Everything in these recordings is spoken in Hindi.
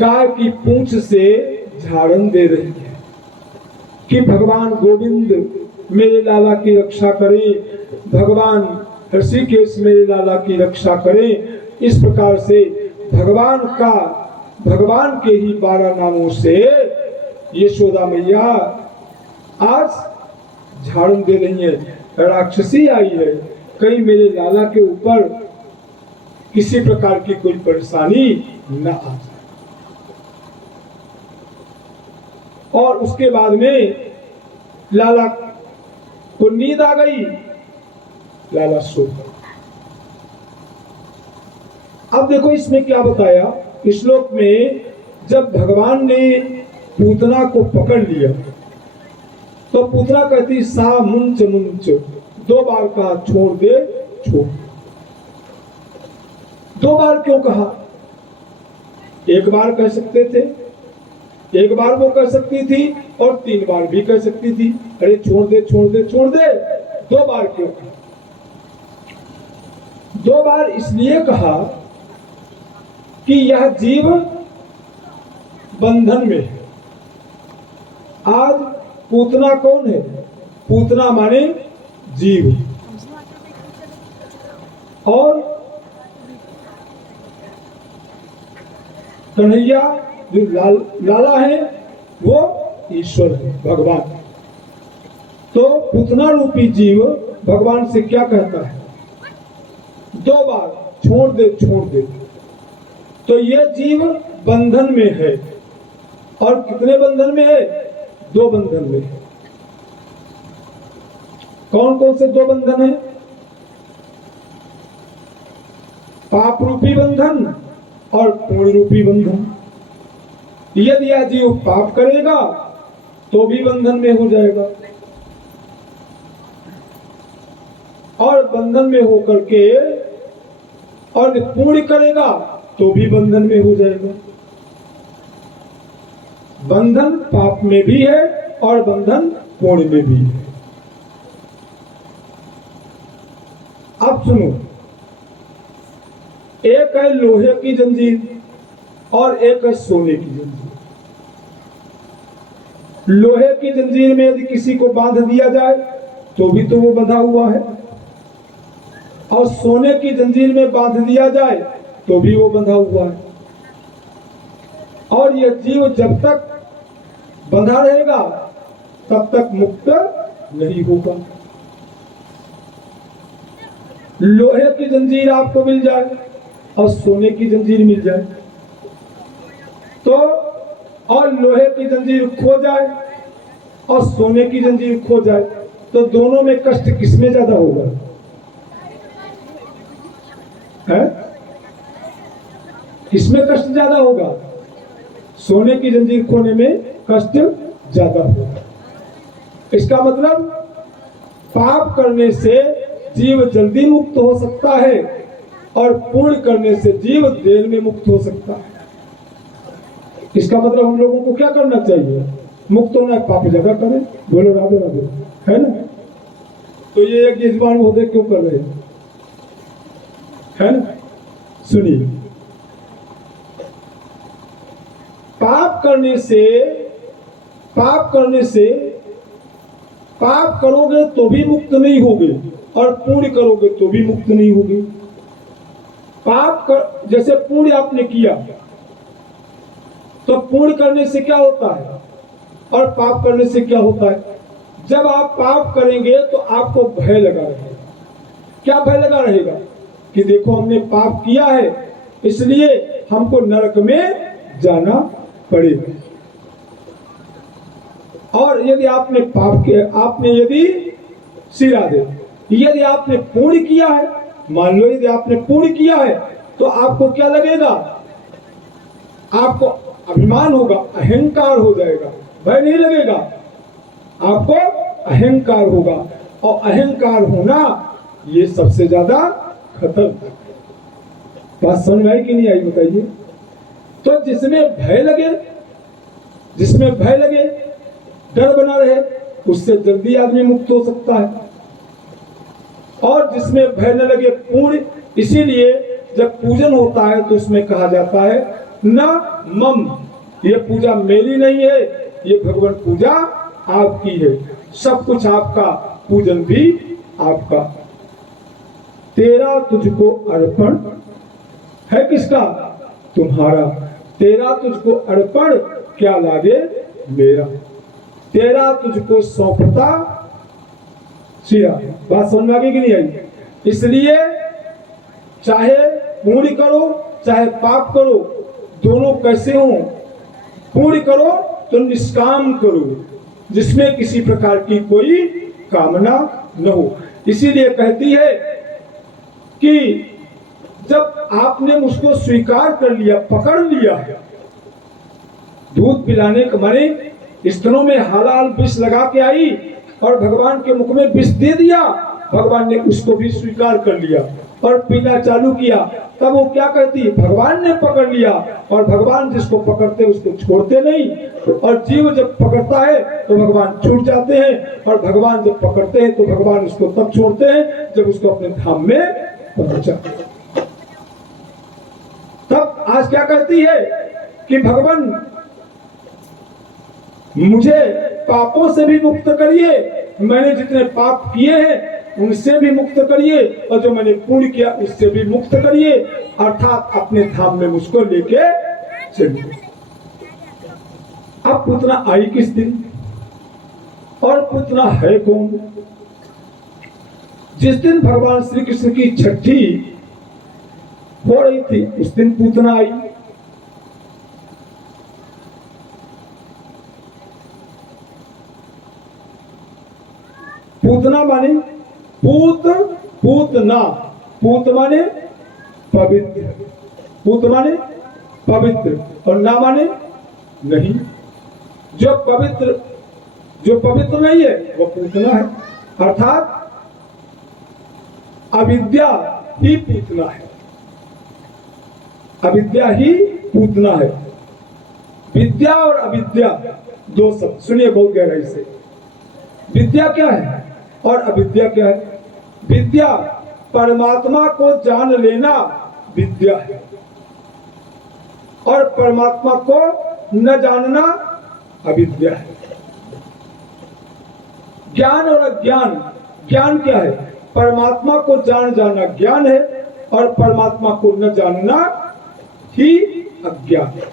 गाय की पूंछ से झाड़न दे रही है कि भगवान गोविंद मेरे लाला की रक्षा करें, भगवान ऋषिकेश मेरे लाला की रक्षा करें। इस प्रकार से भगवान के ही 12 नामों से यशोदा मैया आज झाड़न दे रही है। राक्षसी आई है, कहीं मेरे लाला के ऊपर किसी प्रकार की कोई परेशानी न आ जाए। और उसके बाद में लाला को नींद आ गई, लाला सो गया। अब देखो इसमें क्या बताया इस श्लोक में, जब भगवान ने पूतना को पकड़ लिया तो पूतना कहती सा मुंच मुंच, 2 बार कहा छोड़ दे छोड़। 2 बार क्यों कहा? 1 बार कह सकते थे, 1 बार वो कह सकती थी और 3 बार भी कह सकती थी। अरे छोड़ दे छोड़ दे छोड़ दे, 2 बार क्यों कहा? 2 बार इसलिए कहा कि यह जीव बंधन में है। आज पूतना कौन है? पूतना माने जीव, और कन्हैया जो लाला है वो ईश्वर है, भगवान। तो पूतना रूपी जीव भगवान से क्या कहता है? 2 बार छोड़ दे छोड़ दे। तो ये जीव बंधन में है, और कितने बंधन में है? 2 बंधन में है। कौन कौन से 2 बंधन है? पाप रूपी बंधन और पुण्य रूपी बंधन। यदि यह जीव पाप करेगा तो भी बंधन में हो जाएगा, और बंधन में होकर के और पुण्य करेगा तो भी बंधन में हो जाएगा। बंधन पाप में भी है और बंधन पुण्य में भी है। अब सुनो, एक है लोहे की जंजीर और एक है सोने की जंजीर। लोहे की जंजीर में यदि किसी को बांध दिया जाए तो भी तो वो बंधा हुआ है, और सोने की जंजीर में बांध दिया जाए तो भी वो बंधा हुआ है। और यह जीव जब तक बंधा रहेगा तब तक मुक्त नहीं होगा। लोहे की जंजीर आपको मिल जाए और सोने की जंजीर मिल जाए तो, और लोहे की जंजीर खो जाए और सोने की जंजीर खो जाए तो दोनों में कष्ट किसमें ज्यादा होगा? है? किसमें कष्ट ज्यादा होगा? सोने की जंजीर खोने में कष्ट ज्यादा होगा। इसका मतलब पाप करने से जीव जल्दी मुक्त हो सकता है और पुण्य करने से जीव देर में मुक्त हो सकता है। इसका मतलब हम लोगों को क्या करना चाहिए? मुक्त होना है, पाप ज्यादा करें। बोलो राधे राधे, है ना? तो ये एक यजमान महोदय क्यों कर रहे हैं, है ना? सुनिए, पाप करने से पाप करोगे तो भी मुक्त नहीं होगे और पुण्य करोगे तो भी मुक्त नहीं होगे। जैसे पुण्य आपने किया तो पुण्य करने से क्या होता है और पाप करने से क्या होता है? जब आप पाप करेंगे तो आपको भय लगा रहेगा। क्या भय लगा रहेगा? कि देखो हमने पाप किया है इसलिए हमको नरक में जाना पड़ेगा। और यदि आपने पाप किया, आपने यदि सिरा दे, यदि आपने पुण्य किया है, मान लो यदि आपने पुण्य किया है तो आपको क्या लगेगा? आपको अभिमान होगा, अहंकार हो जाएगा, भय नहीं लगेगा, आपको अहंकार होगा। और अहंकार होना ये सबसे ज्यादा खतरनाक। बात समझ में आई कि नहीं आई बताइए? तो जिसमें भय लगे, डर बना रहे, उससे जल्दी आदमी मुक्त हो सकता है। और जिसमें भय न लगे, पूर्ण, इसीलिए जब पूजन होता है तो उसमें कहा जाता है न मम, ये पूजा मेरी नहीं है, ये भगवान पूजा आपकी है, सब कुछ आपका, पूजन भी आपका। तेरा तुझको अर्पण है किसका? तुम्हारा। तेरा तुझको अर्पण क्या लागे मेरा, तेरा तुझको सौंपता सिया। बात समझ में आ गई कि नहीं आई? इसलिए चाहे पुण्य करो चाहे पाप करो, दोनों कैसे हो? पुण्य करो तो निष्काम करो, जिसमें किसी प्रकार की कोई कामना न हो। इसीलिए कहती है कि जब आपने मुझको स्वीकार कर लिया, पकड़ लिया, दूध पिलाने के माने स्तनों में हालाल विष लगा के आई और भगवान के मुख में विष दे दिया, भगवान ने उसको भी स्वीकार कर लिया और पीना चालू किया। तब वो क्या कहती? भगवान ने पकड़ लिया, और भगवान जिसको पकड़ते उसको छोड़ते नहीं, और जीव जब पकड़ता है तो भगवान छूट जाते हैं, और भगवान जब पकड़ते हैं तो भगवान उसको तब छोड़ते हैं जब उसको अपने धाम में पहुंचा। तब आज क्या कहती है कि भगवान मुझे पापों से भी मुक्त करिए, मैंने जितने पाप किए हैं उनसे भी मुक्त करिए, और जो मैंने पुण्य किया उससे भी मुक्त करिए, अर्थात अपने धाम में मुझको लेके चलिए। अब पूतना आई किस दिन और पूतना है कौन? जिस दिन भगवान श्री कृष्ण की छठी हो रही थी उस दिन पूतना आई। पूतना माने पूत, पूतना, पूत माने पवित्र, पूत माने पवित्र, और ना माने नहीं। जो पवित्र नहीं है वो पूतना है, अर्थात अविद्या ही पूतना है, अविद्या ही पूतना है। विद्या और अविद्या दो शब्द सुनिए बहुत गहराई से। विद्या क्या है और अविद्या क्या है? विद्या परमात्मा को जान लेना विद्या है, और परमात्मा को न जानना अविद्या है। ज्ञान और अज्ञान, ज्ञान क्या है? परमात्मा को जान जाना ज्ञान है, और परमात्मा को न जानना ही अज्ञान है।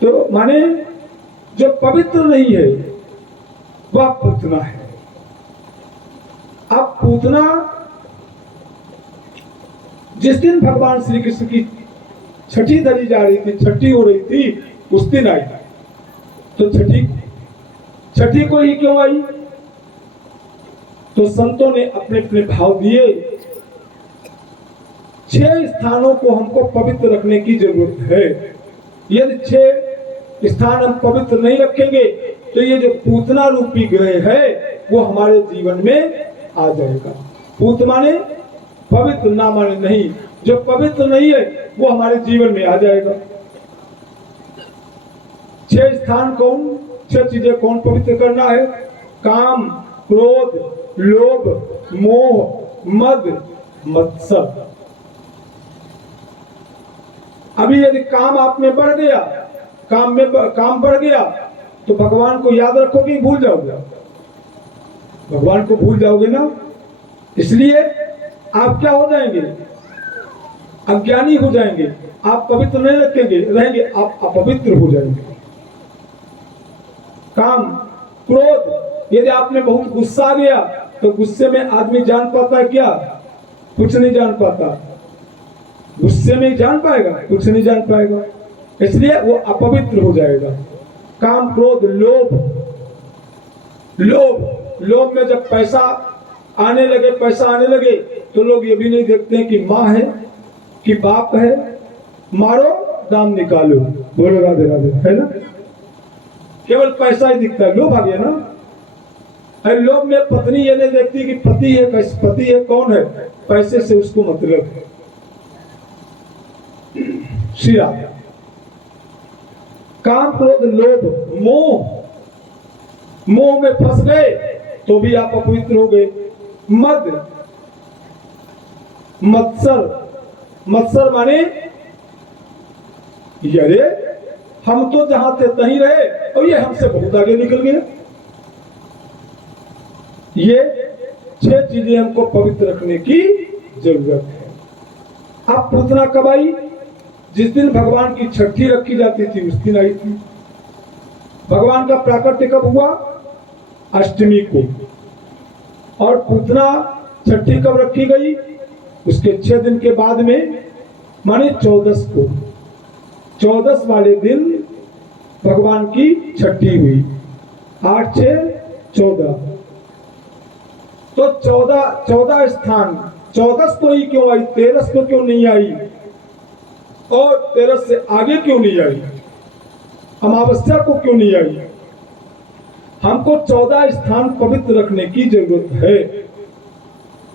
तो माने जो पवित्र नहीं है वह पूतना है। अब पूतना जिस दिन भगवान श्री कृष्ण की छठी धरी जा रही थी, छठी हो रही थी, उस दिन आई। तो छठी को ही क्यों आई? तो संतों ने अपने अपने भाव दिए। 6 स्थानों को हमको पवित्र रखने की जरूरत है। यदि 6 स्थान हम पवित्र नहीं रखेंगे तो ये जो पूतना रूपी ग्रह है वो हमारे जीवन में आ जाएगा। पूत माने पवित्र, ना माने नहीं। जो पवित्र नहीं है वो हमारे जीवन में आ जाएगा। 6 स्थान कौन, 6 चीजें कौन पवित्र करना है? काम, क्रोध, लोभ, मोह, मद, मत्सर। अभी यदि काम आप में बढ़ गया, काम बढ़ गया तो भगवान को याद रखोगे, भूल जाओगे? भगवान को भूल जाओगे ना। इसलिए आप क्या हो जाएंगे? अज्ञानी हो जाएंगे। आप पवित्र नहीं रहेंगे, आप अपवित्र हो जाएंगे। काम, क्रोध, यदि आप में बहुत गुस्सा आ गया तो गुस्से में आदमी जान पाता है क्या? कुछ नहीं जान पाता। गुस्से में जान पाएगा? कुछ नहीं जान पाएगा। इसलिए वो अपवित्र हो जाएगा। काम, क्रोध, लोभ में जब पैसा आने लगे तो लोग ये भी नहीं देखते हैं कि माँ है कि बाप है, मारो दाम निकालो, बोलो राधे राधे, है ना? केवल पैसा ही दिखता है। लोभ आ गया ना। अरे लोभ में पत्नी ये नहीं देखती कि पति है कौन है, पैसे से उसको मतलब है। श्री राम। काम, क्रोध, लोभ, मोह में फंस गए तो भी आप अपवित्र हो गए। मत्सर माने ये अरे हम तो जहां थे तहीं रहे और ये हमसे बहुत आगे निकल गए। ये 6 चीजें हमको पवित्र रखने की जरूरत है। अब पूतना कब आई? जिस दिन भगवान की छठी रखी जाती थी उस दिन आई थी। भगवान का प्राकट्य कब हुआ? अष्टमी को। और पूतना छठी कब रखी गई? उसके 6 दिन के बाद में, माने 14 को। 14 वाले दिन भगवान की छठी हुई। 8 6 14, तो 14 स्थान। 14 को ही क्यों आई? 13 को क्यों नहीं आई? और 13 से आगे क्यों नहीं आई? अमावस्या को क्यों नहीं आई? हमको 14 स्थान पवित्र रखने की जरूरत है।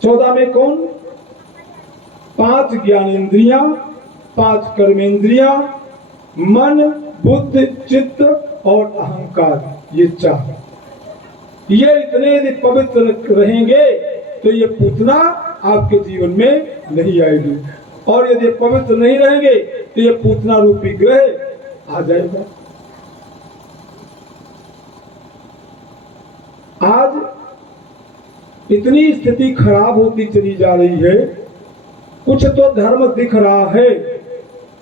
14 में कौन? 5 ज्ञानेंद्रियां, 5 कर्मेंद्रियां, मन, बुद्धि, चित्त और अहंकार, ये 4। ये इतने यदि पवित्र रहेंगे तो ये पूतना आपके जीवन में नहीं आएगी। और यदि पवित्र नहीं रहेंगे तो ये पूतना रूपी ग्रह आ जाएगा। आज इतनी स्थिति खराब होती चली जा रही है। कुछ तो धर्म दिख रहा है,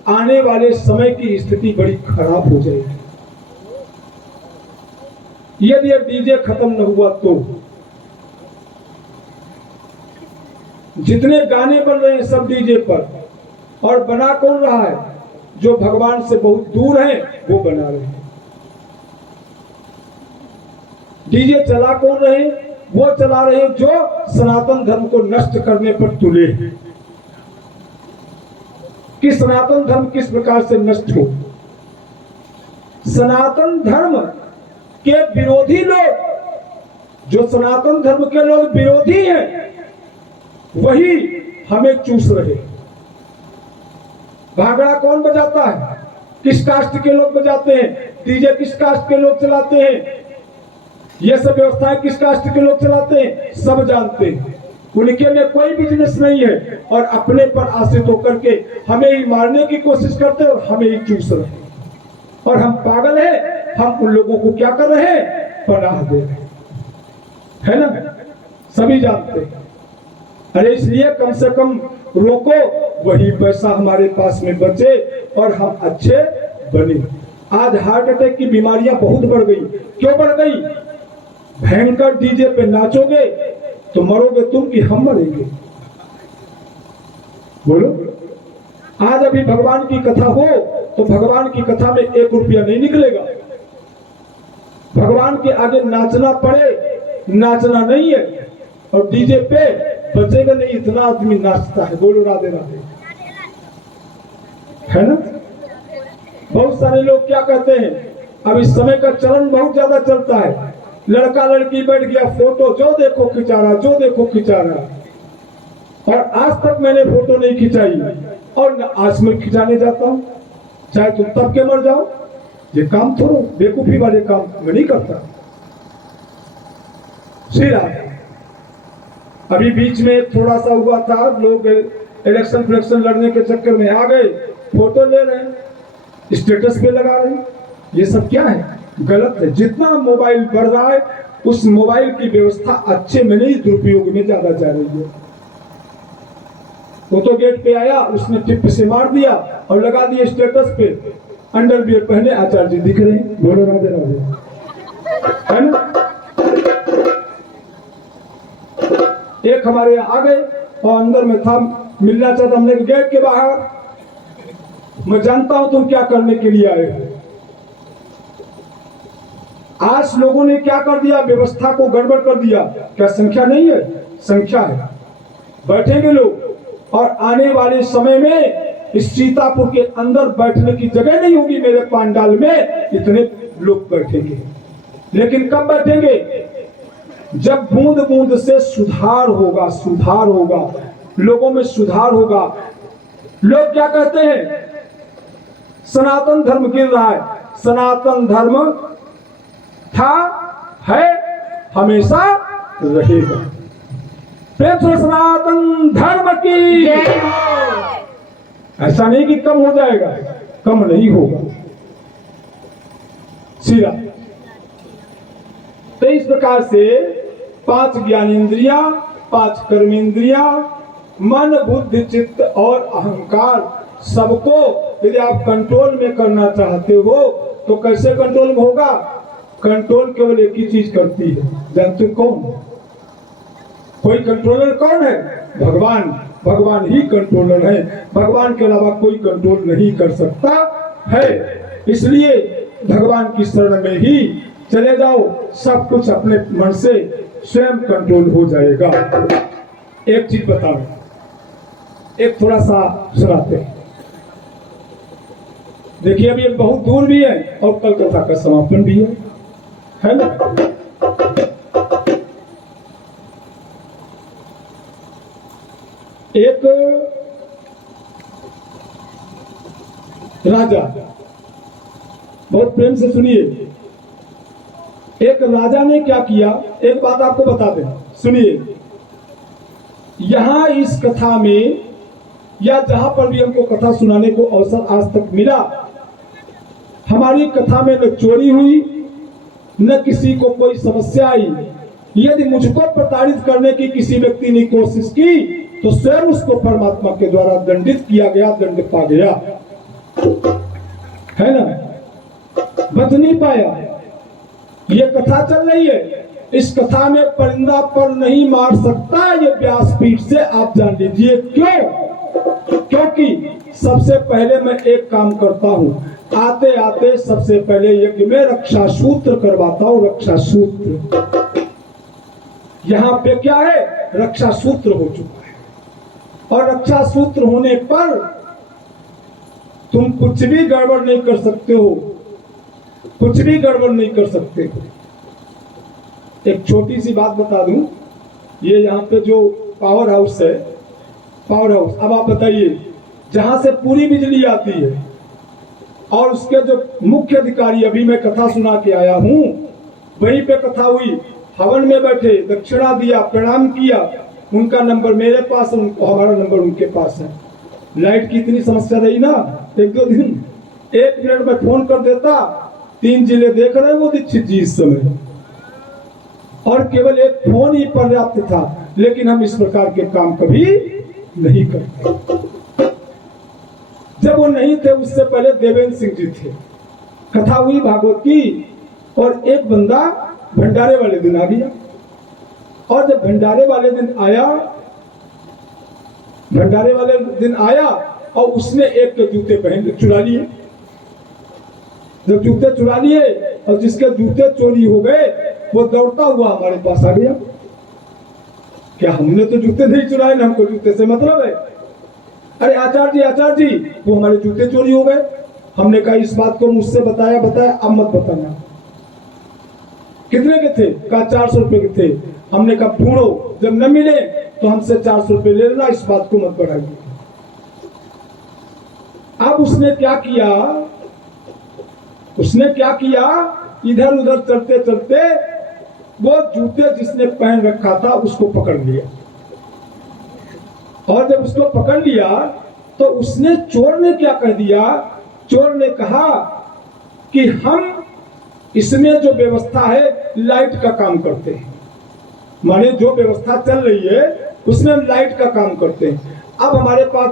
आने वाले समय की स्थिति बड़ी खराब हो जाएगी। यदि ये डीजे खत्म न हुआ तो जितने गाने बन रहे हैं सब डीजे पर, और बना कौन रहा है? जो भगवान से बहुत दूर हैं वो बना रहे हैं। डीजे चला कौन रहे? वो चला रहे जो सनातन धर्म को नष्ट करने पर तुले हैं। कि सनातन धर्म किस प्रकार से नष्ट हो। सनातन धर्म के विरोधी लोग, जो सनातन धर्म के लोग विरोधी हैं, वही हमें चूस रहे। भागड़ा कौन बजाता है? किस कास्ट के लोग बजाते हैं। डीजे किस कास्ट के लोग चलाते हैं। ये सब व्यवस्थाएं किस कास्ट के लोग चलाते हैं, सब जानते हैं। उनके में कोई बिजनेस नहीं है और अपने पर आश्रित होकर के हमें ही मारने की कोशिश करते हैं और हमें ही चूस रहे हैं। और हम पागल हैं, हम उन लोगों को क्या कर रहे हैं? पनाह दे रहे हैं, है ना? सभी जानते हैं। अरे इसलिए कम से कम रोको, वही पैसा हमारे पास में बचे और हम अच्छे बने। आज हार्ट अटैक की बीमारियां बहुत बढ़ गई। क्यों बढ़ गई? भयंकर डीजे पे नाचोगे तो मरोगे तुम कि हम मरेंगे? बोलो। आज अभी भगवान की कथा हो तो भगवान की कथा में 1 रुपया नहीं निकलेगा। भगवान के आगे नाचना पड़े, नाचना नहीं है। और डीजे पे बचेगा नहीं, इतना आदमी नाचता है। बोलो राधे राधे, है ना? बहुत सारे लोग क्या कहते हैं, अब इस समय का चलन बहुत ज्यादा चलता है। लड़का लड़की बैठ गया, फोटो जो देखो खिंचा रहा, जो देखो खिंचा रहा। और आज तक मैंने फोटो नहीं खिंचाई और न आज मैं खिंचाने जाता हूं। चाहे तुम तब के मर जाओ, ये काम थोड़ा बेवकूफी वाले काम मैं नहीं करता। श्री राधे। अभी बीच में थोड़ा सा हुआ था, लोग इलेक्शन फिलेक्शन लड़ने के चक्कर में आ गए, फोटो ले रहे हैं, स्टेटस पे लगा रहे हैं। ये सब क्या है? गलत है। जितना मोबाइल बढ़ रहा है उस मोबाइल की व्यवस्था अच्छे में नहीं, दुरुपयोग में ज्यादा जा रही है। वो तो गेट पे आया, उसने टिप से मार दिया और लगा दिया स्टेटस पे, अंडरवियर पहने आचार्य जी दिख रहे हैं। बोलो राधे राधे, है ना? एक हमारे यहाँ आ गए और अंदर में था, मिलना चाहता, हमने गेट के बाहर, मैं जानता हूं तुम क्या करने के लिए आए हो। आज लोगों ने क्या कर दिया? व्यवस्था को गड़बड़ कर दिया। क्या संख्या नहीं है? संख्या है। बैठेंगे लोग और आने वाले समय में इस सीतापुर के अंदर बैठने की जगह नहीं होगी। मेरे पंडाल में इतने लोग बैठेंगे, लेकिन कब बैठेंगे? जब बूंद बूंद से सुधार होगा, सुधार होगा, लोगों में सुधार होगा। लोग क्या कहते हैं? सनातन धर्म गिर रहा है। सनातन धर्म था, है, हमेशा रहेगा। प्रेम से सनातन धर्म की। ऐसा नहीं कि कम हो जाएगा, कम नहीं होगा। सीधा। तो इस प्रकार से 5 ज्ञानेंद्रियां, 5 कर्मेंद्रियां, मन बुद्धि चित्त और अहंकार, सबको यदि आप कंट्रोल में करना चाहते हो तो कैसे कंट्रोल में होगा? कंट्रोल केवल एक ही चीज करती है, जानते कौन? कोई कंट्रोलर कौन है? भगवान। भगवान ही कंट्रोलर है, भगवान के अलावा कोई कंट्रोल नहीं कर सकता है। इसलिए भगवान की शरण में ही चले जाओ, सब कुछ अपने मन से स्वयं कंट्रोल हो जाएगा। एक चीज बताओ, एक थोड़ा सा सुनाते हैं। देखिए अभी ये बहुत दूर भी है और कल कथा का समापन भी है ना? एक राजा, बहुत प्रेम से सुनिए। एक राजा ने क्या किया, एक बात आपको बता दें, सुनिए। यहां इस कथा में या जहां पर भी हमको कथा सुनाने को अवसर आज तक मिला, हमारी कथा में न चोरी हुई, न किसी को कोई समस्या आई। यदि मुझको प्रताड़ित करने की किसी व्यक्ति ने कोशिश की तो स्वयं उसको परमात्मा के द्वारा दंडित किया गया, दंड पा गया, है ना? बच नहीं पाया। ये कथा चल रही है, इस कथा में परिंदा पर नहीं मार सकता, ये व्यासपीठ से आप जान लीजिए। क्यों? क्योंकि सबसे पहले मैं एक काम करता हूं, आते आते सबसे पहले यज्ञ में रक्षा सूत्र करवाता हूं। रक्षा सूत्र यहां पे क्या है? रक्षा सूत्र हो चुका है, और रक्षा सूत्र होने पर तुम कुछ भी गड़बड़ नहीं कर सकते हो, कुछ भी गड़बड़ नहीं कर सकते हो। एक छोटी सी बात बता दूं, ये यहाँ पे जो पावर हाउस है, पावर हाउस, अब आप बताइए, जहां से पूरी बिजली आती है और उसके जो मुख्य अधिकारी, अभी मैं कथा सुना के आया हूं, वहीं पे कथा हुई, हवन में बैठे, दक्षिणा दिया, प्रणाम किया, उनका नंबर मेरे पास है, हमारा नंबर उनके पास है। लाइट की इतनी समस्या रही ना, 1-2 दिन, 1 मिनट में फोन कर देता, 3 जिले देख रहे वो दीक्षित जी इस समय, और केवल एक फोन ही पर्याप्त था। लेकिन हम इस प्रकार के काम कभी नहीं करते। जब वो नहीं थे, उससे पहले देवेंद्र सिंह जी थे, कथा हुई भागवत की, और एक बंदा भंडारे वाले दिन आ गया, और जब भंडारे वाले दिन आया, भंडारे वाले दिन आया और उसने एक के जूते पहन चुरा लिए। जब जूते चुरा लिए और जिसके जूते चोरी हो गए वो दौड़ता हुआ हमारे पास आ गया। क्या हमने तो जूते नहीं चुराए ना, हमको जूते से मतलब है? अरे आचार्य जी वो हमारे जूते चोरी हो गए। हमने कहा इस बात को मुझसे बताया, अब मत बताना। कितने के थे? कहा 400 रुपए के थे। हमने कहा ढूंढो, जब न मिले तो हमसे 400 रुपए ले लेना, इस बात को मत बढ़ाइए। अब उसने क्या किया, इधर उधर चलते चलते वो जूते जिसने पहन रखा था उसको पकड़ लिया, और जब उसको पकड़ लिया तो उसने, चोर ने क्या कह दिया? चोर ने कहा कि हम इसमें जो व्यवस्था है लाइट का काम करते हैं, माने जो व्यवस्था चल रही है उसमें हम लाइट का काम करते हैं। अब हमारे पास